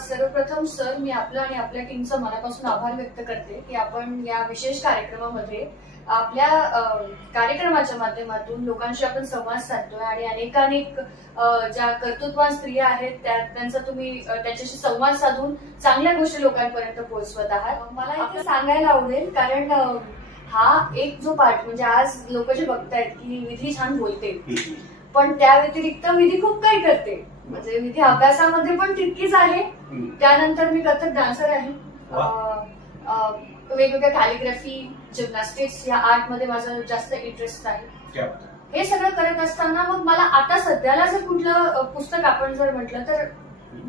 सर्वप्रथम सर, मी आपलं आणि आपल्या टीमचा मनापासून आभार व्यक्त करते की आपण या विशेष कार्यक्रमामध्ये आपल्या कार्यक्रमाच्या माध्यमातून लोकांशी आपण संवाद साधतोय आणि अनेकानेक ज्या कर्तृत्ववान स्त्रिया आहेत त्यांचा तुम्ही त्यांच्याशी संवाद साधून चांगल्या गोष्टी लोकांपर्यंत पोहोचवत आहात. मला इथे सांगायला आवडेल, कारण हा एक जो पार्ट म्हणजे आज लोक जे बघतायत की विधी छान बोलते, पण त्या व्यतिरिक्त विधी खूप काही करते. म्हणजे विधी अभ्यासामध्ये पण तितकीच आहे. त्यानंतर मी कथक डान्सर आहे. वेगवेगळ्या कॅलिग्राफी, जिम्नॅस्टिक्स या आर्ट मध्ये माझा जास्त इंटरेस्ट आहे. हे सगळं करत असताना मग मला आता सध्याला जर कुठलं पुस्तक आपण जर म्हटलं तर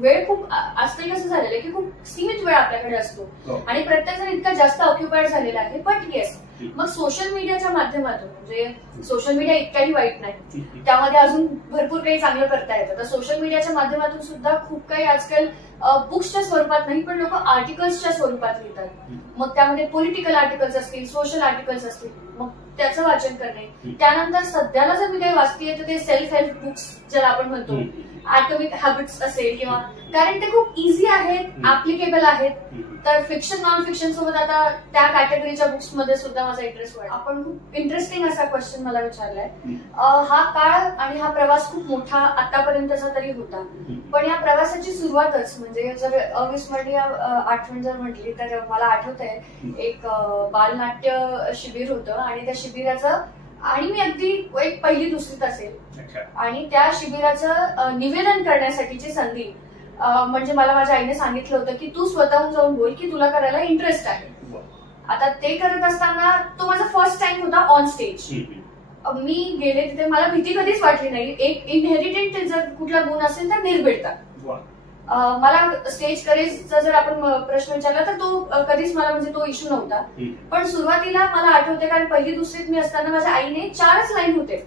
वेळ खूप आजकाल कसं झालेलं आहे की खूप सीमित वेळ आपल्याकडे असतो आणि प्रत्येक जण इतका जास्त ऑक्युपाईड झालेला आहे. पण येस, मग सोशल मीडियाच्या माध्यमातून, म्हणजे सोशल मीडिया इतकाही वाईट नाही, त्यामध्ये अजून भरपूर काही चांगलं करता येतं. तर सोशल मीडियाच्या माध्यमातून सुद्धा खूप काही आजकाल बुक्सच्या स्वरूपात नाही पण लोक आर्टिकल्सच्या स्वरूपात लिहितात. मग त्यामध्ये पॉलिटिकल आर्टिकल्स असतील, सोशल आर्टिकल्स असतील, मग त्याचं वाचन करणे. त्यानंतर सध्याला जर मी काही वाचतेय तर ते सेल्फ हेल्प बुक्स ज्याला आपण म्हणतो, ॲटॉमिक हॅबिट्स असेल किंवा, कारण ते खूप इझी आहेत, ऍप्लिकेबल आहेत. तर फिक्शन नॉन फिक्शन सोबत आता त्या कॅटेगरीच्या बुक्स मध्ये सुद्धा माझा इंटरेस्ट वाढला. आपण खूप इंटरेस्टिंग असा क्वेश्चन मला विचारलाय. हा काळ आणि हा प्रवास खूप मोठा आतापर्यंतचा तरी होता, पण या प्रवासाची सुरुवातच म्हणजे जर अविस्मरणीय आठवण जर म्हटली तर मला आठवतंय एक बालनाट्य शिबिर होतं आणि त्या शिबिराचं, आणि मी अगदी एक पहिली दुसरीत असेल आणि त्या शिबिराचं निवेदन करण्यासाठीची संधी, म्हणजे मला माझ्या आईने सांगितलं होतं की तू स्वतःहून जाऊन बोल की तुला करायला इंटरेस्ट आहे. आता ते करत असताना तो माझा फर्स्ट टाइम होता ऑन स्टेज. मी गेले तिथे, मला भीती कधीच वाटली नाही. एक इनहेरिटेंट जर कुठला गुण असेल तर निर्भीडता. मला स्टेज करेजचा जर आपण प्रश्न विचारला तर तो कधीच मला म्हणजे तो इश्यू नव्हता. पण सुरुवातीला मला आठवते, कारण पहिली दुसरीत मी असताना माझ्या आईने 4च लाईन होते,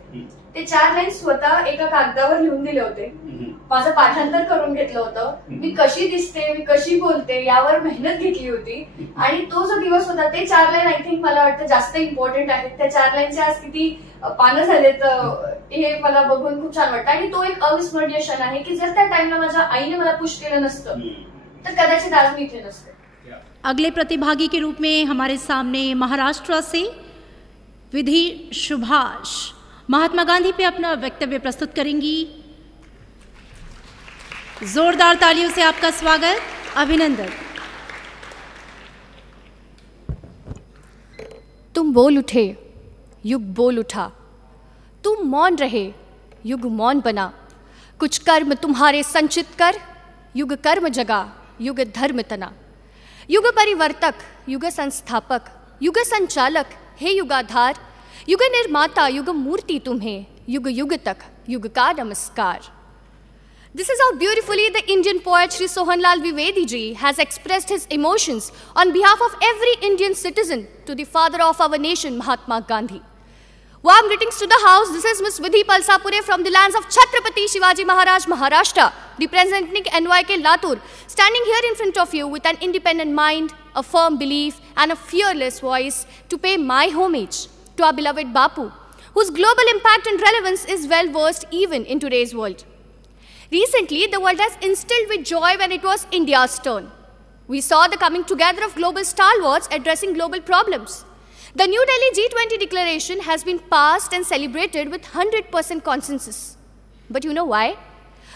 ते 4 लाईन स्वतः एका कागदावर लिहून दिले होते. माझं पाठांतर करून घेतलं होतं. मी कशी दिसते, मी कशी बोलते यावर मेहनत घेतली होती. आणि तो जो दिवस होता, ते 4 लाईन आय थिंक मला वाटतं जास्त इम्पॉर्टंट आहेत. त्या 4 लाईनच्या आज किती पानं झालेत हे मला बघून खूप छान वाटतं. आणि तो एक अविस्मरणीय क्षण आहे की जर त्या टाइमला माझ्या आईने मला पुश केलं नसतं तर कदाचित आज मी इथे नसते. अगले प्रतिभागी के रूप में हमारे सामने महाराष्ट्र से विधि सुभाष महात्मा गांधी पे अपना वक्तव्य प्रस्तुत करेंगी. जोरदार तालियों से आपका स्वागत, अभिनंदन. तुम बोल उठे, युग बोल उठा, तुम मौन रहे, युग मौन बना. कुछ कर्म तुम्हारे संचित कर, युग कर्म जगा, युग धर्म तना. युग परिवर्तक, युग संस्थापक, युग संचालक, हे युगाधार, युग निर्माता, युग मूर्ति तुम्हें, युग युग तक युग का नमस्कार. This is how beautifully the Indian poet Shri Sohanlal Dwivedi ji has expressed his emotions on behalf of every Indian citizen to the father of our nation, Mahatma Gandhi. Warm greetings to the house. This is Ms. Vidhi Palsapure from the lands of Chhatrapati Shivaji Maharaj, Maharashtra, representing NYK Latur, standing here in front of you with an independent mind, a firm belief and a fearless voice to pay my homage to our beloved Bapu, whose global impact and relevance is well versed even in today's world. Recently, the world has instilled with joy when it was India's turn. We saw the coming together of global stalwarts addressing global problems. The New Delhi G20 declaration has been passed and celebrated with 100% consensus. But you know why?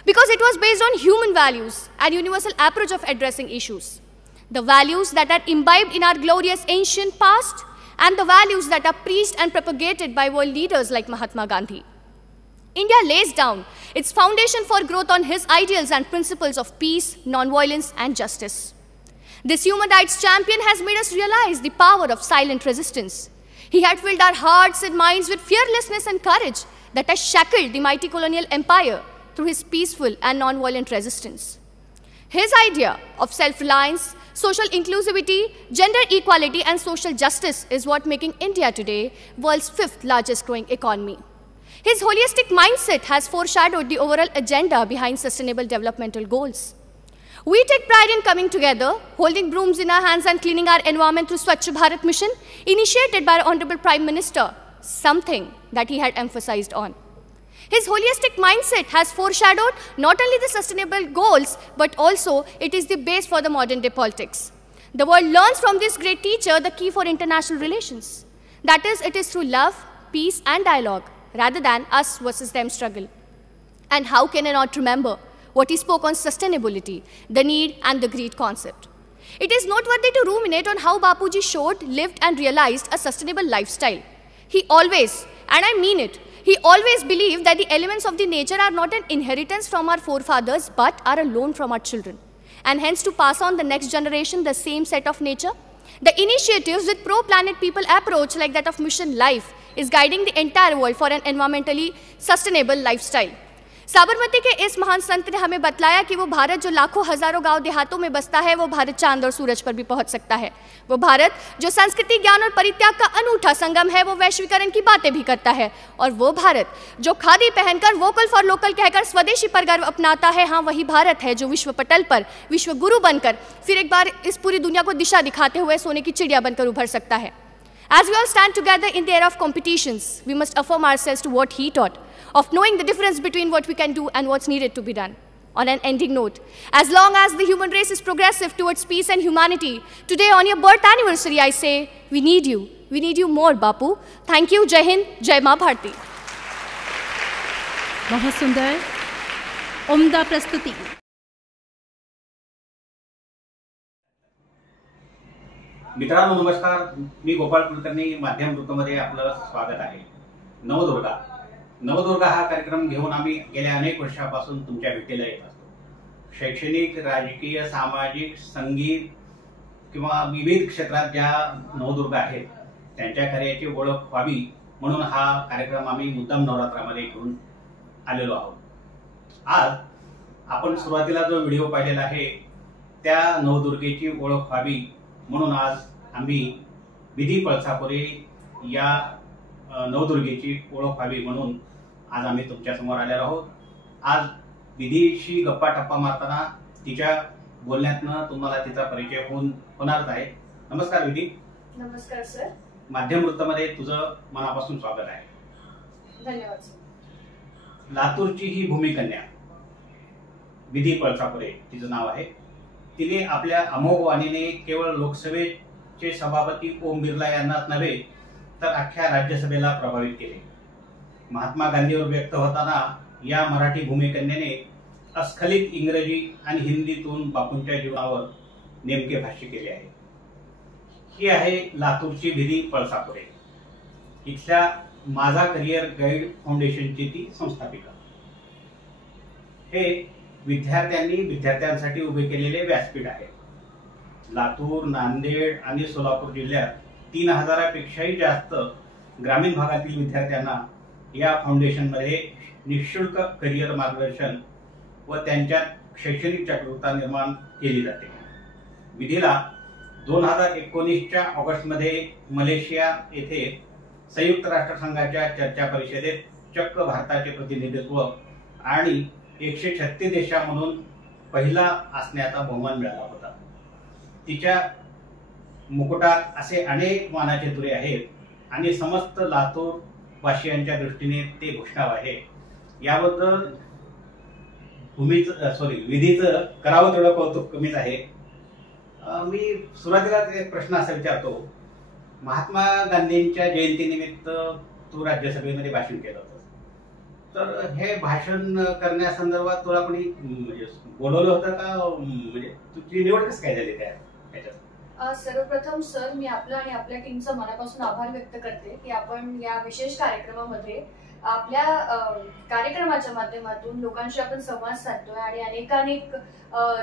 Because it was based on human values and universal approach of addressing issues. The values that are imbibed in our glorious ancient past and the values that are preached and propagated by world leaders like Mahatma Gandhi. India lays down its foundation for growth on his ideals and principles of peace, non-violence, and justice. This human rights champion has made us realize the power of silent resistance. He had filled our hearts and minds with fearlessness and courage that has shackled the mighty colonial empire through his peaceful and non-violent resistance. His idea of self-reliance, social inclusivity, gender equality, and social justice is what making India today world's 5th largest growing economy. His holistic mindset has foreshadowed the overall agenda behind sustainable developmental goals. We take pride in coming together, holding brooms in our hands and cleaning our environment through Swachh Bharat mission, initiated by our Honorable Prime Minister, something that he had emphasized on. His holistic mindset has foreshadowed not only the sustainable goals, but also it is the base for the modern day politics. The world learns from this great teacher the key for international relations. That is, it is through love, peace and dialogue, rather than us versus them struggle. And how can I not remember what he spoke on sustainability, the need and the greed concept. It is noteworthy to ruminate on how Bapuji showed, lived and realized a sustainable lifestyle. He always, and I mean it, he always believed that the elements of the nature are not an inheritance from our forefathers, but are a loan from our children. And hence to pass on the next generation the same set of nature. The initiatives with pro-planet people approach like that of Mission Life is guiding the entire world for an environmentally sustainable lifestyle. Sabarmati के इस महान संत ने हमें बतलाया कि वो भारत जो लाखों हजारों गांव देहातों में बसता है, वो भारत चांद और सूरज पर भी पहुंच सकता है। वो भारत जो संस्कृति, ज्ञान और परित्याग का अनूठा संगम है, वो वैश्वीकरण की बातें भी करता है। और वो भारत जो खादी पहनकर, वोकल फॉर लोकल कहकर स्वदेशी पर गर्व अपनाता है, हाँ वही भारत है जो विश्व पटल पर विश्व गुरु बनकर फिर एक बार इस पूरी दुनिया को दिशा दिखाते हुए सोने की चिड़िया बनकर उभर सकता है। As we all stand together in the era of competitions, we must affirm ourselves to what he taught, of knowing the difference between what we can do and what's needed to be done. On an ending note, as long as the human race is progressive towards peace and humanity, today on your birth anniversary, I say, we need you. We need you more, Bapu. Thank you. Jai Hind, Jai Maa Bharti. बहुत सुंदर, उम्दा प्रस्तुति। मित्रांनो नमस्कार, मी गोपाळ कुलकर्णी, माध्यम वृत्तमध्ये आपलं स्वागत आहे। नवदुर्गा हा कार्यक्रम घेऊन आम्ही गेल्या अनेक वर्षापासून तुमच्या भेटीला येत असतो। शैक्षणिक, राजकीय, सामाजिक, संगीत किंवा विविध क्षेत्रात ज्या नवदुर्गा आहेत त्यांच्या कार्याची ओळख व्हावी म्हणून हा कार्यक्रम आम्ही मुद्दाम नवरात्रामध्ये घेऊन आलेलो आहोत। आज आपण सुरुवातीला जो व्हिडिओ पाहिलेला आहे त्या नवदुर्गेची ओळख व्हावी म्हणून आज आम्ही विधी पळसापुरे या नवदुर्गेची ओळख व्हावी म्हणून आज आम्ही तुमच्या समोर आलेलो आहोत। आज विधीशी गप्पा टप्पा मारताना तिच्या बोलण्यातनं तुम्हाला तिचा परिचय होणारच आहे। नमस्कार विधी। नमस्कार सर। माध्यम वृत्तमध्ये तुझं मनापासून स्वागत आहे। धन्यवाद सर। लातूरची ही भूमिकन्या विधी पळसापुरे तिचं नाव आहे। तिने आपल्या अमोघ वाणीने केवळ लोकसभेचे सभापती ओम बिर्ला यांनाच नव्हे तर अख्ख्या राज्यसभेला प्रभावित केले। महात्मा गांधीवर व्यक्त होताना या मराठी भूमिकन्याने अस्खलित इंग्रजी आणि हिंदीतून बापूंच्या जीवनावर नेमके भाष्य केले आहे। ही आहे लातूरची विधी पळसापुरे, इथल्या माझा करिअर गाईड फाउंडेशनची ती संस्थापिका। हे विद्यार्थ्यांसाठी उभे केलेले व्यासपीठ आहे। लातूर, नांदेड आणि सोलापूर जिल्ह्यात 3000पेक्षाही जास्त ग्रामीण भागातील विद्यार्थ्यांना या फाउंडेशनमध्ये निःशुल्क करिअर मार्गदर्शन व त्यांच्यात शैक्षणिक जागरूकता निर्माण केली जाते। विधीला 2019च्या ऑगस्टमध्ये मलेशिया येथे संयुक्त राष्ट्रसंघाच्या चर्चा परिषदेत चक्क भारताचे प्रतिनिधित्व आणि 136 देशा म्हणून पहिला असण्याचा बहुमान मिळाला होता। तिच्या मुकुटात असे अनेक मानाचे तुरे आहेत आणि समस्त लातूर वासियांच्या दृष्टीने ते भूषणाव आहे। याबद्दल विधीचं करावं तेवढं कौतुक कमीच आहे। मी सुरुवातीला एक प्रश्न असा विचारतो, महात्मा गांधींच्या जयंतीनिमित्त तू राज्यसभेमध्ये भाषण केलं होतं, तर हे भाषण करण्यासंदर्भात तुला कोणी म्हणजे बोलवलं होतं का? म्हणजे तुझी निवड कसं काय झाली त्याच्यात? सर्वप्रथम सर, मी आपलं आणि आपल्या टीमचं मनापासून आभार व्यक्त करते की आपण या विशेष कार्यक्रमामध्ये आपल्या कार्यक्रमाच्या माध्यमातून लोकांशी आपण संवाद साधतोय आणि अनेक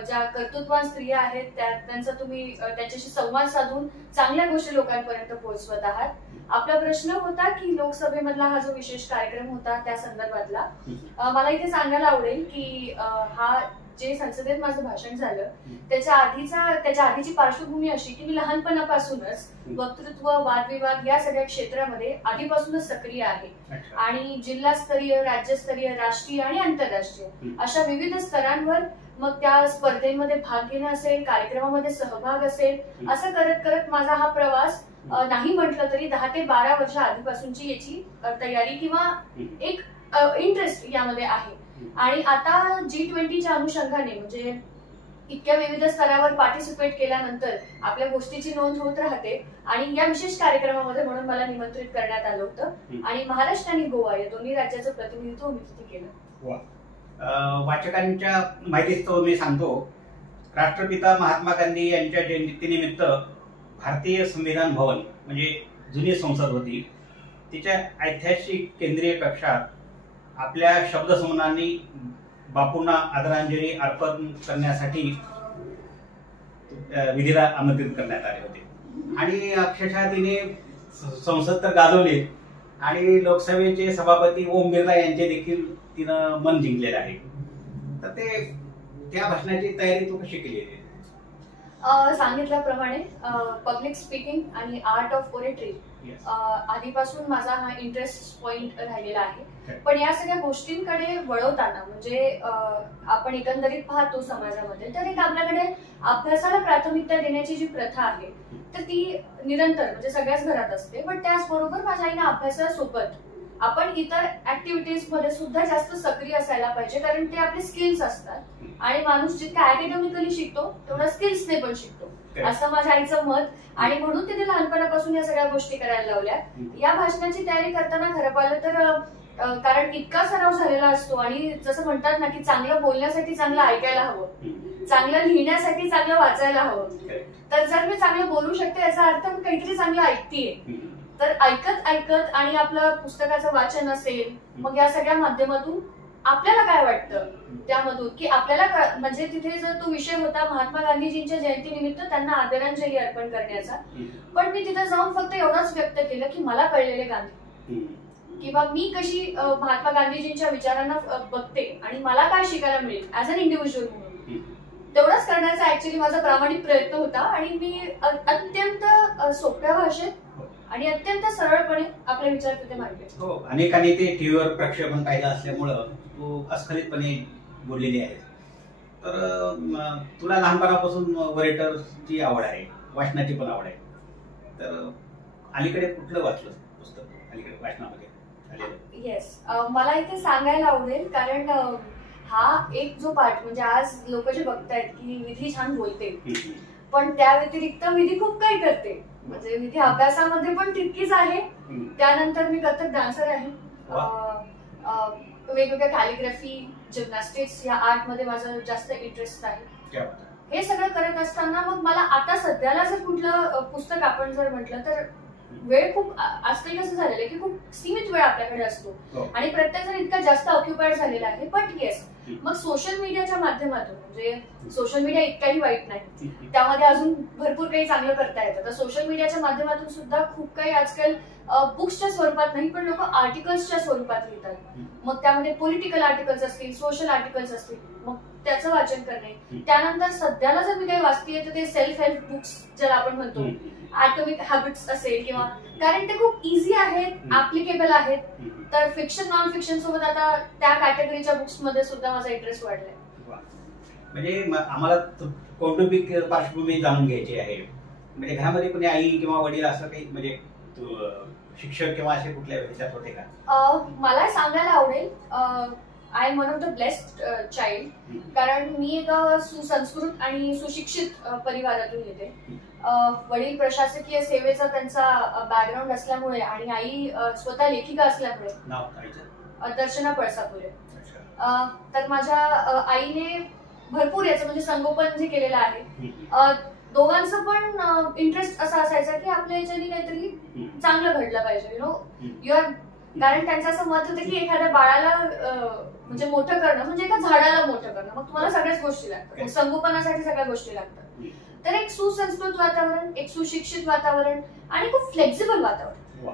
ज्या कर्तृत्ववान स्त्रिया आहेत त्यांचा तुम्ही त्यांच्याशी संवाद साधून चांगल्या गोष्टी लोकांपर्यंत पोहोचवत आहात। आपला प्रश्न होता की लोकसभेमधला हा जो विशेष कार्यक्रम होता त्या संदर्भातला मला इथे सांगायला आवडेल की हा जे संसदेत माझं भाषण झालं त्याच्या आधीची पार्श्वभूमी अशी की मी लहानपणापासूनच वक्तृत्व, वादविवाद या सगळ्या क्षेत्रामध्ये आधीपासूनच सक्रिय आहे आणि जिल्हास्तरीय, राज्यस्तरीय, राष्ट्रीय आणि आंतरराष्ट्रीय अशा विविध स्तरांवर मग त्या स्पर्धेमध्ये भाग घेणं असेल, कार्यक्रमामध्ये सहभाग असेल, असं करत करत माझा हा प्रवास नाही म्हटलं तरी 10 ते 12 वर्ष आधीपासूनची याची तयारी किंवा एक इंटरेस्ट यामध्ये आहे. आणि आता G20च्या अनुषंगाने म्हणजे इतक्या विविध स्तरावर पार्टिसिपेट केल्यानंतर आपल्या गोष्टीची नोंद होत राहते आणि या विशेष कार्यक्रमामध्ये म्हणून मला निमंत्रित करण्यात आलं होतं आणि महाराष्ट्र आणि गोवा या दोन्ही राज्याचं प्रतिनिधित्व मी तिथे केलं. वाचकांच्या माहितीस्तव मी सांगतो, राष्ट्रपिता महात्मा गांधी यांच्या जयंतीनिमित्त भारतीय संविधान भवन म्हणजे जुनी संसद होती, तिच्या ऐतिहासिक केंद्रीय कक्षात आपल्या शब्दसमूहांनी बापूंना आदरांजली अर्पण करण्यासाठी विधीला आमंत्रित करण्यात आले होते. आणि अक्षरशः तिने संसद तर गाजवली आणि लोकसभेचे सभापती ओम बिर्ला यांचे देखील तिनं मन जिंकलेलं आहे. तर त्या भाषणाची तयारी तू कशी केली आहे? सांगितल्याप्रमाणे पब्लिक स्पीकिंग आणि आर्ट ऑफ पोएट्री आधीपासून माझा हा इंटरेस्ट पॉइंट राहिलेला आहे. पण या सगळ्या गोष्टींकडे वळवताना म्हणजे आपण एकंदरीत पाहतो समाजामध्ये तर एक आपल्याकडे अभ्यासाला प्राथमिकता देण्याची जी प्रथा आहे तर ती निरंतर म्हणजे सगळ्याच घरात असते. पण त्याचबरोबर माझ्या आईने अभ्यासासोबत आपण इतर ऍक्टिव्हिटीज मध्ये सुद्धा जास्त सक्रिय असायला पाहिजे, कारण ते आपले स्किल्स असतात आणि माणूस जितका अकॅडमिकली शिकतो तेवढा स्किल्सने पण शिकतो असं माझ्या आईचं मत. आणि म्हणून तिने लहानपणापासून या सगळ्या गोष्टी करायला लावल्या. या भाषणाची तयारी करताना खरं पाहिलं तर कारण इतका सराव झालेला असतो आणि जसं म्हणतात ना की चांगलं बोलण्यासाठी चांगलं ऐकायला हवं, चांगलं लिहिण्यासाठी चांगलं वाचायला हवं. तर जर मी चांगलं बोलू शकते याचा अर्थ मी काहीतरी चांगलं ऐकतेय. तर ऐकत ऐकत आणि आपलं पुस्तकाचं वाचन असेल मग या सगळ्या माध्यमातून आपल्याला काय वाटतं त्यामधून की आपल्याला म्हणजे तिथे जर तो विषय होता महात्मा गांधीजींच्या जयंतीनिमित्त त्यांना आदरांजली अर्पण करण्याचा, पण मी तिथे जाऊन फक्त एवढंच व्यक्त केलं की मला कळलेले गांधी किंवा मी कशी महात्मा गांधीजींच्या विचारांना बघते आणि मला काय शिकायला मिळेल ऍज अन इंडिव्हिज्युअल म्हणून. तेवढंच करण्याचा ऍक्च्युअली माझा प्रामाणिक प्रयत्न होता आणि मी अत्यंत सोप्या भाषेत आणि अत्यंत सरळपणे आपले विचार तिथे मांडले. हो, अनेकांनी ते टीव्हीवर प्रक्षेपण पाहिलं असल्यामुळं तू अस्खलितपणे बोललेली आहे. तर तुला लहानपणापासून वरेटरची आवड आहे, वाचनाची पण आवड आहे. तर अलीकडे कुठलं वाचलं पुस्तक अलीकडे वाचनामध्ये आलेलं? येस, मला इथे सांगायला आवडेल कारण हा एक जो पार्ट म्हणजे आज लोक जे बघतायत की विधी छान बोलते पण त्या व्यतिरिक्त विधी खूप काही करते. म्हणजे विधी अभ्यासामध्ये पण तितकीच आहे. त्यानंतर मी कथक डान्सर आहे. वेगवेगळ्या कॅलिग्राफी, जिम्नॅस्टिक्स या आर्ट मध्ये माझा जास्त इंटरेस्ट आहे. हे सगळं करत असताना मग मला आता सध्याला जर कुठलं पुस्तक आपण जर म्हटलं तर वेळ खूप आजकाल कसं झालेलं आहे की खूप सीमित वेळ आपल्याकडे असतो आणि प्रत्येक जण इतका जास्त ऑक्युपाईड झालेला आहे. पण येस, मग सोशल मीडियाच्या माध्यमातून म्हणजे सोशल मीडिया इतकाही वाईट नाही, त्यामध्ये अजून भरपूर काही चांगलं करता येतं. तर सोशल मीडियाच्या माध्यमातून सुद्धा खूप काही आजकाल बुक्सच्या स्वरूपात नाही पण लोक आर्टिकल्सच्या स्वरूपात लिहितात. मग त्यामध्ये पॉलिटिकल आर्टिकल्स असतील, सोशल आर्टिकल्स असतील, मग त्याचं वाचन करणे. त्यानंतर सध्याला जर मी काही वाचतेय तर ते सेल्फ हेल्प बुक्स ज्याला आपण म्हणतो, ॲटॉमिक हॅबिट्स असेल किंवा कारण ते खूप इझी आहेत, ऍप्लिकेबल आहेत. तर फिक्शन नॉन फिक्शन सोबत आता त्या कॅटेगरीच्या बुक्स मध्ये सुद्धा माझा इंटरेस्ट वाढलाय. म्हणजे आम्हाला कौटुंबिक पार्श्वभूमी जाणून घ्यायची आहे. म्हणजे घरामध्ये कोणी आई किंवा वडील असं काही म्हणजे शिक्षक किंवा असे कुठल्या ह्याच्यात होते का? मला सांगायला आवडेल I am one of the blessed child, कारण मी एका सुसंस्कृत आणि सुशिक्षित परिवारातून येते. वडील प्रशासकीय सेवेचा त्यांचा बॅकग्राऊंड असल्यामुळे आणि आई स्वतः लेखिका असल्यामुळे दर्शना पळसापुरे. तर माझ्या आईने भरपूर याचं म्हणजे संगोपन जे केलेलं आहे. दोघांचं पण इंटरेस्ट असा असायचा की आपल्या याच्यानी काहीतरी चांगलं घडलं पाहिजे, कारण त्यांचं असं मत होतं की एखाद्या बाळाला म्हणजे मोठं करणं म्हणजे एका झाडाला मोठं करणं, मग तुम्हाला सगळ्याच गोष्टी लागतात, संगोपनासाठी सगळ्या गोष्टी लागतात. तर एक सुसंस्कृत वातावरण, एक सुशिक्षित वातावरण आणि खूप फ्लेक्झिबल वातावरण.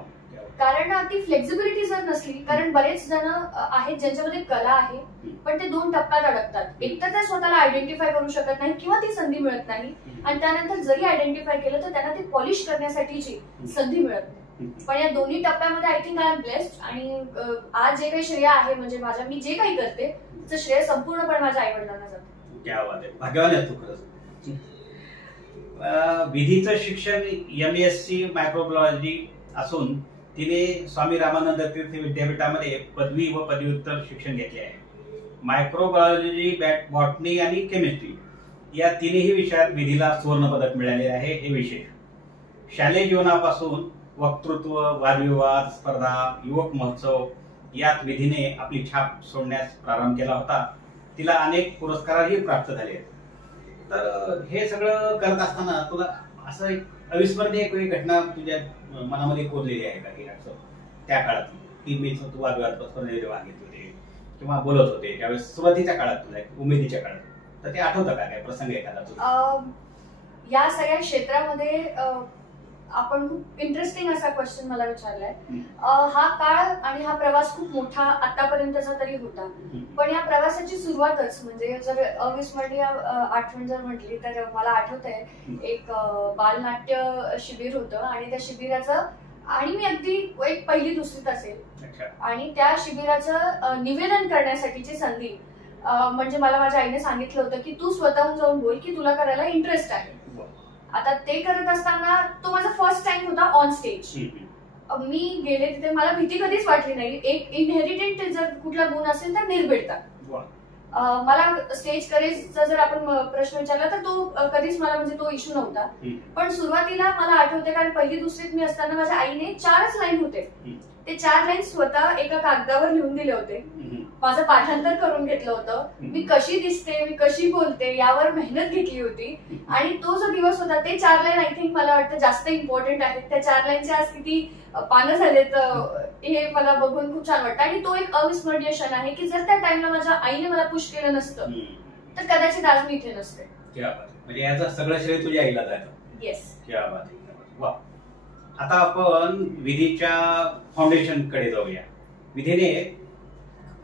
कारण ती फ्लेक्झिबिलिटी जर नसली, कारण बरेच जण आहेत ज्यांच्यामध्ये कला आहे पण ते दोन टप्प्यात अडकतात. एक तर ते स्वतःला आयडेंटिफाय करू शकत नाही किंवा ती संधी मिळत नाही आणि त्यानंतर जरी आयडेंटिफाय केलं तर त्यांना ते पॉलिश करण्यासाठीची संधी मिळत नाही. पण या दोन्ही टप्प्यामध्ये I think I am blessed आणि आज जे काही श्रेय आहे म्हणजे माझ्या मी जे काही करते त्याचं श्रेय संपूर्णपणे माझ्या आई वडिलांना जातं. भाग्यवान आहे तू खरंच. विधीचं शिक्षण MSc मायक्रोबायोलॉजी असून तिने स्वामी रामानंद तीर्थ विद्यापीठामध्ये पदवी व पदव्युत्तर शिक्षण घेतले आहे. मायक्रोबायोलॉजी, बॉटनी आणि केमिस्ट्री या तिन्ही विषयात विधीला सुवर्ण पदक मिळाले आहे, हे विशेष. शालेय जीवनापासून वक्तृत्व, वादविवाद स्पर्धा, युवक महोत्सव यात विधीने आपली छाप सोडण्यास प्रारंभ केला होता. तिला अनेक पुरस्कारही प्राप्त झाले. तर हे सगळं करत असताना तुला असं एक अविस्मरणीय काही घटना तुझ्या मनामध्ये कोरलेली आहे का, की असं त्या काळात की मी तू वादविवाद स्पर्धेमध्ये भाग घेत होते किंवा बोलत होते त्यावेळेस सुरुवातीच्या काळात तुला उमेदीच्या काळात, तर ते आठवतं का काय प्रसंग एखादा तुला? या सगळ्या क्षेत्रामध्ये आपण खूप इंटरेस्टिंग असा क्वेश्चन मला विचारलाय. हा काळ आणि हा प्रवास खूप मोठा आतापर्यंतचा तरी होता, पण या प्रवासाची सुरुवातच म्हणजे जर अविस्मरणीय आठवण जर म्हटली तर मला आठवतंय एक बालनाट्य शिबिर होतं आणि त्या शिबिराचं, आणि मी अगदी एक पहिली दुसरीत असेल, आणि त्या शिबिराचं निवेदन करण्यासाठीची संधी म्हणजे मला माझ्या आईने सांगितलं होतं की तू स्वतःहून जाऊन बोल की तुला करायला इंटरेस्ट आहे. आता ते करत असताना तो माझा फर्स्ट टाइम होता ऑन स्टेज. मी गेले तिथे, मला भीती कधीच वाटली नाही. एक इनहेरिटेड जर कुठला गुण असेल तर निर्भीडता. मला स्टेज करेजचा जर आपण प्रश्न विचारला तर तो कधीच मला म्हणजे तो इश्यू नव्हता. पण सुरुवातीला मला आठवते, कारण पहिली दुसरीत मी असताना माझ्या आईने 4च लाईन होते, ते 4 लाईन स्वतः एका कागदावर लिहून दिले होते. माझं पाठांतर करून घेतलं होतं. मी कशी दिसते, मी कशी बोलते यावर मेहनत घेतली होती. आणि तो जो दिवस होता ते 4 लाईन आय थिंक मला वाटतं जास्त इम्पॉर्टंट आहेत. त्या 4 लाईनचे आज किती पानं झालेत हे मला बघून खूप छान वाटतं. आणि तो एक अविस्मरणीय क्षण आहे की जर त्या टाइमला माझ्या आईने मला पुश केलं नसतं तर कदाचित आज मी इथे नसते. म्हणजे याचं सगळं श्रेय तुझ्या आईला जातं. येस. क्या बात आहे. वा. आता आपण विधीच्या फाउंडेशन कडे जाऊया. विधीने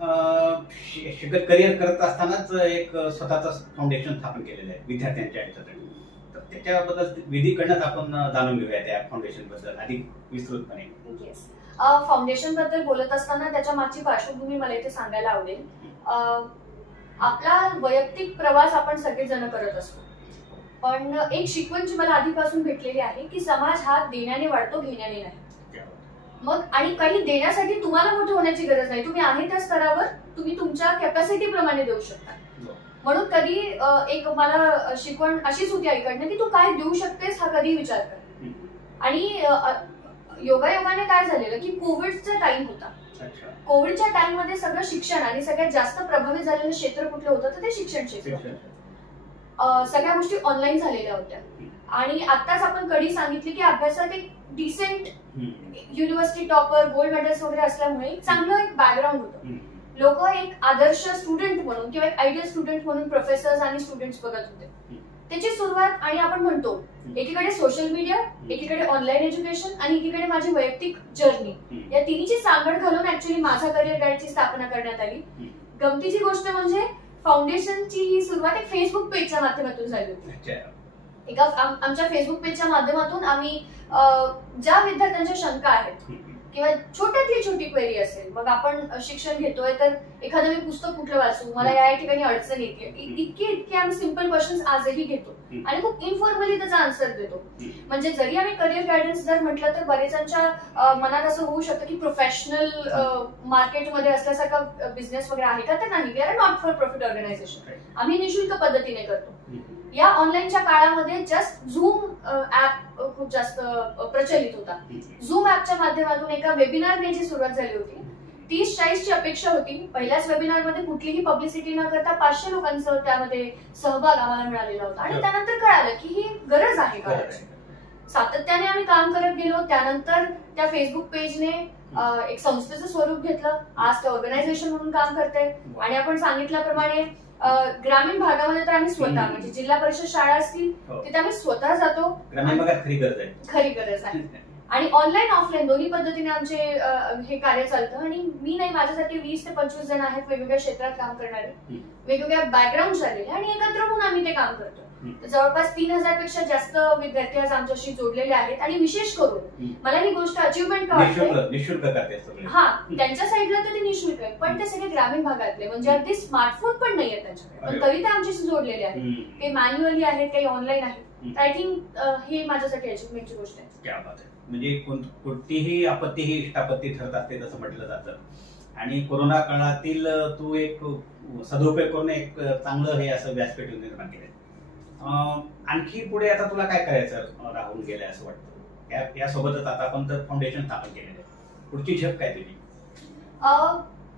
करिअर करत असतानाच एक स्वतःच फाउंडेशन स्थापन केलेलं आहे विद्यार्थ्यांच्या ह्याच्यासाठी. तर त्याच्याबद्दल विधीकडनंच आपण जाणून घेऊया त्या फाउंडेशन बद्दल अधिक विस्तृतपणे. येस. फाउंडेशन बद्दल बोलत असताना त्याच्या मागची पार्श्वभूमी मला इथे सांगायला आवडेल. आपला वैयक्तिक प्रवास आपण सगळेजण करत असतो, पण एक शिकवण जी मला आधीपासून भेटलेली आहे की समाज हा देण्याने वाढतो, घेण्याने नाही. मग आणि काही देण्यासाठी तुम्हाला मोठं होण्याची गरज नाही. तुम्ही आहे त्या स्तरावर तुम्ही तुमच्या कॅपॅसिटी प्रमाणे देऊ शकता. म्हणून कधी एक मला शिकवण अशीच होती आईकडनं की तू काय देऊ शकतेस हा कधी विचार कर. आणि योगायोगाने काय झालेलं की कोविडचा टाइम होता. कोविडच्या टाइम मध्ये सगळं शिक्षण आणि सगळ्यात जास्त प्रभावित झालेलं क्षेत्र कुठलं होतं तर ते शिक्षण क्षेत्र. सगळ्या गोष्टी ऑनलाईन झालेल्या होत्या. आणि आताच आपण कधी सांगितली की अभ्यासात एक decent university topper, gold medals वगैरे असल्यामुळे चांगलं एक बॅकग्राऊंड होतं. लोक एक आदर्श स्टुडंट म्हणून किंवा एक आयडियल स्टुडंट म्हणून प्रोफेसर्स आणि स्टुडंट्स बघत होते. त्याची सुरुवात, आणि आपण म्हणतो एकीकडे सोशल मीडिया, एकीकडे ऑनलाईन एज्युकेशन आणि एकीकडे माझी वैयक्तिक जर्नी, या तिन्हीची सांगड घालून ऍक्च्युअली माझा करिअर गाईडची स्थापना करण्यात आली. गमतीची गोष्ट म्हणजे फाउंडेशनची ही सुरुवात एक फेसबुक पेजच्या माध्यमातून झाली होती. एका आमच्या फेसबुक पेजच्या माध्यमातून आम्ही ज्या विद्यार्थ्यांच्या शंका आहेत किंवा छोट्यातली छोटी क्वेरी असेल, मग आपण शिक्षण घेतोय तर एखादं मी पुस्तक कुठलं वाचू, मला या ठिकाणी अडचण येते, इतके आम्ही सिम्पल क्वेश्चन्स आजही घेतो आणि खूप इन्फॉर्मली त्याचा आन्सर देतो. म्हणजे जरी आम्ही करिअर गायडन्स जर म्हटलं तर बरेचांच्या मनात असं होऊ शकतं की प्रोफेशनल मार्केटमध्ये असल्यासारखा बिझनेस वगैरे आहे का, तर नाही. We are not for profit organisation. आम्ही निःशुल्क पद्धतीने करतो. या ऑनलाईनच्या काळामध्ये जस्ट झूम ऍप खूप जास्त प्रचलित होता. झूम ऍपच्या माध्यमातून एका वेबिनारने जी सुरुवात झाली होती, 30-40 ची अपेक्षा होती. पहिल्याच वेबिनारमध्ये कुठलीही पब्लिसिटी न करता 500 लोकांचा त्यामध्ये सहभाग आम्हाला मिळालेला होता. आणि त्यानंतर कळालं की ही गरज आहे काळाची. सातत्याने आम्ही काम करत गेलो. त्यानंतर त्या फेसबुक पेजने एक संस्थेचं स्वरूप घेतलं. आज ते ऑर्गनायझेशन म्हणून काम करते. आणि आपण सांगितल्याप्रमाणे ग्रामीण भागामध्ये तर आम्ही स्वतः म्हणजे जिल्हा परिषद शाळा असतील तिथे आम्ही स्वतः जातो. खरी गरज आहे. आणि ऑनलाईन ऑफलाईन दोन्ही पद्धतीने आमचे हे कार्य चालतं. आणि मी नाही, माझ्यासाठी 20 ते 25 जण आहेत वेगवेगळ्या क्षेत्रात काम करणारे, वेगवेगळ्या बॅकग्राऊंड झालेले, आणि एकत्र होऊन आम्ही ते काम करतो. जवळपास 3000 पेक्षा जास्त विद्यार्थी आज आमच्याशी जोडलेले आहेत. आणि विशेष करून मला ही गोष्ट अचिव्हमेंट वाटते. हा, त्यांच्या साईडला तर ते निःशुल्क आहे, पण ते सगळे ग्रामीण भागातले, म्हणजे अगदी स्मार्टफोन पण नाहीये त्यांच्याकडे, पण तरी ते आमच्याशी जोडलेले आहेत. काही मॅन्युअली आहेत, काही ऑनलाईन आहेत. आय थिंक हे माझ्यासाठी अचिव्हमेंटची गोष्ट आहे. म्हणजे कोणतीही आपत्ती ही इष्टापत्ती ठरत असते असं म्हटलं जातं. आणि कोरोना काळातील तू एक सदुपयोग करून एक चांगलं हे असं व्यासपीठ निर्माण केलं. आणखी पुढे आता तुला काय करायचं राहून गेलंय असं वाटतं? यासोबतच आता आपण तर फाउंडेशन स्थापन केलेलं आहे, पुढची झेप काय तुझी?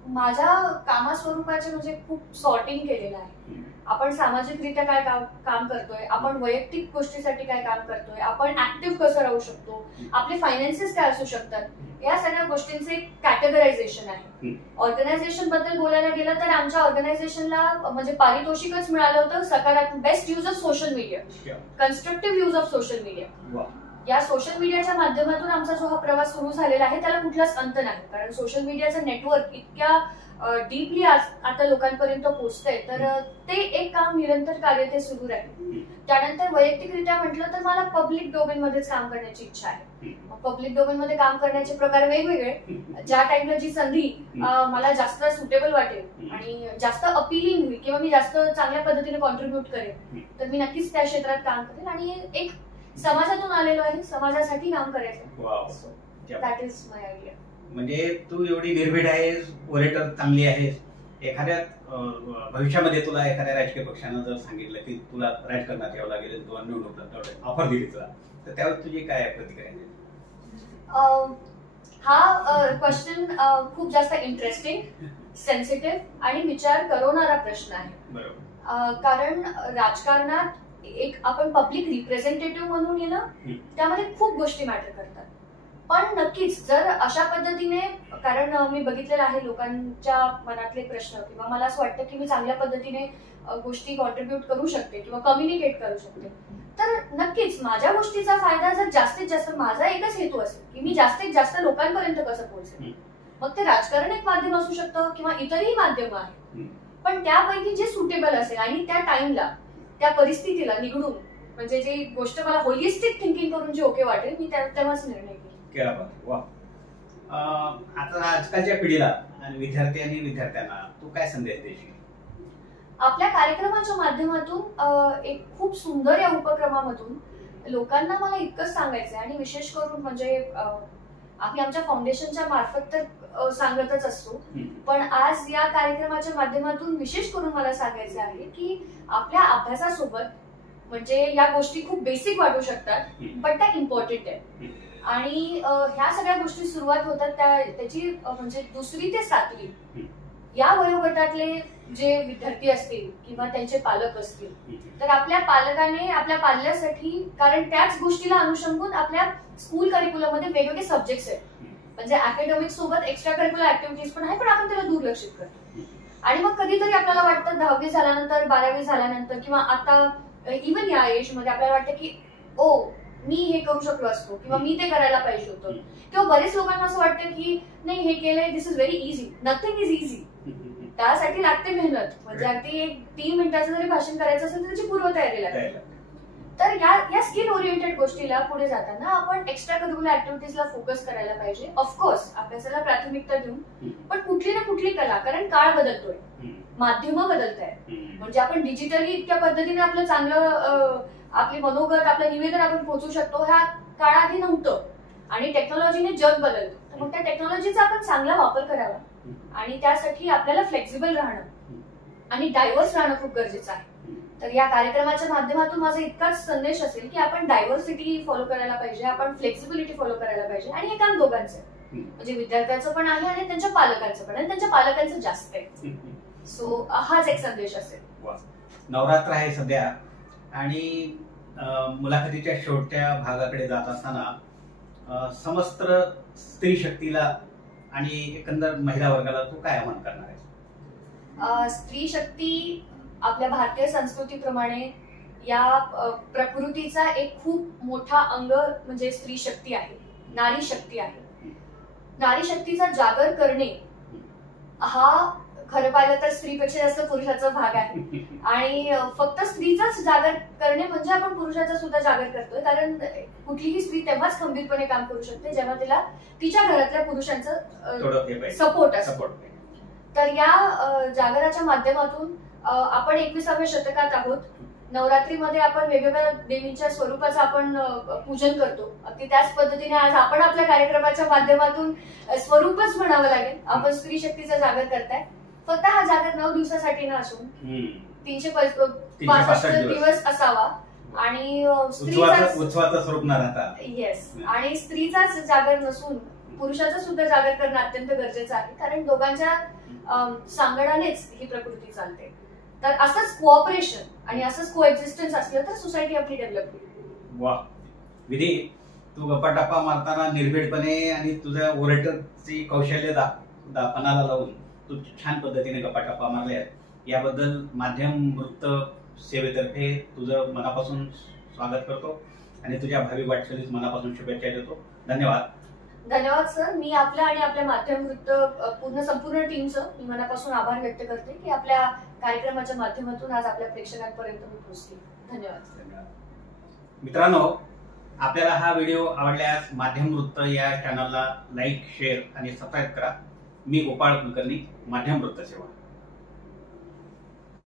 माझ्या कामास्वरूपाचे म्हणजे खूप सॉर्टिंग केलेलं आहे. आपण सामाजिकरित्या काय काम करतोय, आपण वैयक्तिक गोष्टीसाठी काय काम करतोय, आपण ऍक्टिव्ह कसं राहू शकतो, आपले फायनान्सेस काय असू शकतात, या सगळ्या गोष्टींचे कॅटेगरायझेशन आहे. ऑर्गनायझेशन बद्दल बोलायला गेलं तर आमच्या ऑर्गनायझेशनला म्हणजे पारितोषिकच मिळालं होतं सकारात्मक best use of social media, constructive use of social media. या सोशल मीडियाच्या माध्यमातून आमचा जो हा प्रवास सुरू झालेला आहे त्याला कुठलाच अंत नाही, कारण सोशल मीडियाचं नेटवर्क इतक्या डीपली आता लोकांपर्यंत पोहोचतंय, तर ते एक काम निरंतर कार्य ते सुरू राहील. त्यानंतर वैयक्तिकरित्या म्हटलं तर मला पब्लिक डोमेन मध्येच काम करण्याची इच्छा आहे. पब्लिक डोमेन मध्ये काम करण्याचे प्रकार वेगवेगळे, ज्या टाइमला जी संधी मला जास्त सुटेबल वाटेल आणि जास्त अपिलिंग होईल किंवा मी जास्त चांगल्या पद्धतीने कॉन्ट्रीब्युट करेल तर मी नक्कीच त्या क्षेत्रात काम करेल. आणि एक समाजातून आलेलो आहे, समाजासाठी काम करायचं. That is my idea. म्हणजे तू एवढी निर्भीड आहेस, ओरेटर चांगली आहेस, एखाद्या भविष्यामध्ये तुला एखाद्या राजकीय पक्षानं जर सांगितलं की तुला राजकारणात यावं लागेल, तुला निवडणूक ऑफर दिली तुला, तर त्यावर तुझी काय प्रतिक्रिया? हा क्वेश्चन खूप जास्त इंटरेस्टिंग, सेन्सिटिव्ह आणि विचार करवणारा प्रश्न आहे. बरोबर. कारण राजकारणात एक आपण पब्लिक रिप्रेझेंटेटिव्ह म्हणून येणं, त्यामध्ये खूप गोष्टी मॅटर करतात. पण नक्कीच जर अशा पद्धतीने, कारण मी बघितलेलं आहे लोकांच्या मनातले प्रश्न, किंवा मला असं वाटतं की मी चांगल्या पद्धतीने गोष्टी कॉन्ट्रीब्युट करू शकते किंवा कम्युनिकेट करू शकते, तर नक्कीच माझ्या गोष्टीचा फायदा जर जास्तीत जास्त, माझा एकच हेतू असेल की मी जास्तीत जास्त लोकांपर्यंत कसं पोहोचेल. मग ते राजकारण एक माध्यम असू शकतं किंवा इतरही माध्यम आहे, पण त्यापैकी जे सुटेबल असेल आणि त्या टाइमला त्या परिस्थितीला निवडून, म्हणजे जी गोष्ट मला होलिस्टिक थिंकिंग करून जी ओके वाटेल, मी तेव्हाच निर्णय घेईन. क्या बात. वा. आता आजकालच्या पिढीला आणि विद्यार्थी आणि विद्यार्थ्यांना तू काय संदेश देशील? आपल्या कार्यक्रमाच्या माध्यमातून एक खूप सुंदर या उपक्रमामधून लोकांना मला इतकंच सांगायचंय, आणि विशेष करून म्हणजे आम्ही आमच्या फाउंडेशनच्या मार्फत तर सांगतच असतो, पण आज या कार्यक्रमाच्या माध्यमातून विशेष करून मला सांगायचं आहे की आपल्या अभ्यासासोबत, म्हणजे या गोष्टी खूप बेसिक वाटू शकतात पण त्या इम्पॉर्टंट आहेत. आणि ह्या सगळ्या गोष्टी सुरुवात होतात त्याची म्हणजे 2री ते 7वी या वयोगटातले जे विद्यार्थी असतील किंवा त्यांचे पालक असतील, तर आपल्या पालकाने आपल्या पाल्यासाठी, कारण त्याच गोष्टीला अनुषंगून आपल्या स्कूल करिक्युलम मध्ये वेगवेगळे सब्जेक्ट्स आहेत, म्हणजे अकॅडमिक सोबत एक्स्ट्रा करिक्युलर ऍक्टिव्हिटीज पण आहे, पण आपण त्याला दुर्लक्षित करतो. आणि मग कधीतरी आपल्याला वाटतं 10वी झाल्यानंतर, 12वी झाल्यानंतर, किंवा आता इव्हन या एज मध्ये आपल्याला वाटतं की ओ मी हे करू शकलो असतो किंवा मी ते करायला पाहिजे होतं, किंवा बरेच लोकांना असं वाटतं की नाही हे केलंय, this is very easy. Nothing is easy. त्यासाठी लागते मेहनत. म्हणजे अगदी एक 3 मिनिटाचं जरी भाषण करायचं असेल तर त्याची पूर्वतयारी लागते. तर या स्किल ओरिएंटेड गोष्टीला पुढे जाताना आपण एक्स्ट्रा करिक्युलर ऍक्टिव्हिटीजला फोकस करायला पाहिजे. ऑफकोर्स अभ्यासाला प्राथमिकता देऊन, पण कुठली ना कुठली कला, कारण काळ बदलतोय, माध्यम बदलत आहे. म्हणजे आपण डिजिटली इतक्या पद्धतीने आपलं चांगलं, आपले मनोगत, आपलं निवेदन आपण पोहोचू शकतो, ह्या काळाआधी नव्हतं. आणि टेक्नॉलॉजीने जग बदलतो, तर मग त्या टेक्नॉलॉजीचा आपण चांगला वापर करावा. आणि त्यासाठी आपल्याला फ्लेक्झिबल राहणं आणि डायव्हर्स राहणं खूप गरजेचं आहे. तर या कार्यक्रमाच्या माध्यमातून माझा इतकाच संदेश असेल की आपण डायव्हर्सिटी फॉलो करायला पाहिजे, आपण फ्लेक्झिबिलिटी फॉलो करायला पाहिजे. आणि हे काम दोघांचं आहे, म्हणजे विद्यार्थ्यांचं पण आहे आणि त्यांच्या पालकांचं पण, आणि त्यांच्या पालकांचं जास्त आहे. सो हाच एक संदेश असेल. नवरात्र आहे सध्या, आणि मुलाखतीच्या शेवटच्या भागाकडे जात असताना समस्त स्त्री शक्तीला आणि एकंदर महिला वर्गाला तू काय आवाहन करणार आहेस? स्त्री शक्ती आपल्या भारतीय संस्कृतीप्रमाणे या प्रकृतीचा एक खूप मोठा अंग म्हणजे स्त्री शक्ती आहे, नारी शक्ती आहे. नारी शक्तीचा जागर करणे हा खरं पाहिलं तर स्त्रीपेक्षा जास्त पुरुषाचा भाग आहे. आणि फक्त स्त्रीचाच जागर करणे म्हणजे आपण पुरुषाचा सुद्धा जागर करतोय, कारण कुठलीही स्त्री तेव्हाच खंबीरपणे काम करू शकते जेव्हा तिला तिच्या घरातल्या पुरुषांचं सपोर्ट असतो. तर या जागराच्या माध्यमातून आपण 21व्या शतकात आहोत, नवरात्रीमध्ये आपण वेगवेगळ्या देवींच्या स्वरूपाचं आपण पूजन करतो. अगदी त्याच पद्धतीने आज आपण आपल्या कार्यक्रमाच्या माध्यमातून स्वरूपच म्हणावं लागेल, आपण स्त्री शक्तीचा जागर करताय. फक्त हा जागर 9 दिवसासाठी न असून 365 दिवस असावा आणि उत्सवाचं स्वरूप न राहता. येस, आणि स्त्रीचाच जागर नसून पुरुषाचं सुद्धा जागर करणं अत्यंत गरजेचं आहे, कारण दोघांच्या सांगडानेच ही प्रकृती चालते. तर असंच कोऑपरेशन आणि असंच कोएक्झिस्टन्स असलं तर सोसायटी आपली डेव्हलप होईल. वा विधी, तू गप्पा मारताना निर्भीडपणे आणि तुझ्या ओरेटरची कौशल्य पणाला लावून तू छान पद्धतीने गप्पा मारल्या, याबद्दल माध्यम वृत्त सेवेतर्फे तुझं मनापासून स्वागत करतो आणि तुझ्या भावी वाटचालीस मनापासून शुभेच्छा देतो. धन्यवाद. धन्यवाद सर. मी आपल्या आणि आपल्या माध्यम वृत्त संपूर्ण टीमचं मी मनापासून आभार व्यक्त करते की आपल्या कार्यक्रमाच्या माध्यमातून आज आपल्या प्रेक्षकांपर्यंत मी पोहोचली. धन्यवाद. मित्रांनो, आपल्याला हा व्हिडिओ आवडल्यास माध्यम वृत्त या चॅनलला लाईक, शेअर आणि सबस्क्राईब करा. मी गोपाळ कुलकर्णी, माध्यम वृत्त सेवा.